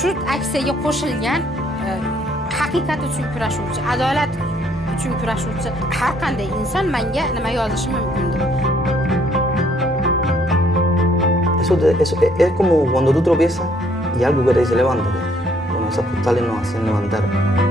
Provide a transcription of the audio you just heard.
shu aksiyaga qo'shilgan e, haqiqat uchun kurashuvchi adolat uchun kurashuvchi har qanday inson menga nima yozishi mumkin eso, eso e, es como cuando tú tropiezas y algo que te dice levántate bueno esas postales nos hacen levantar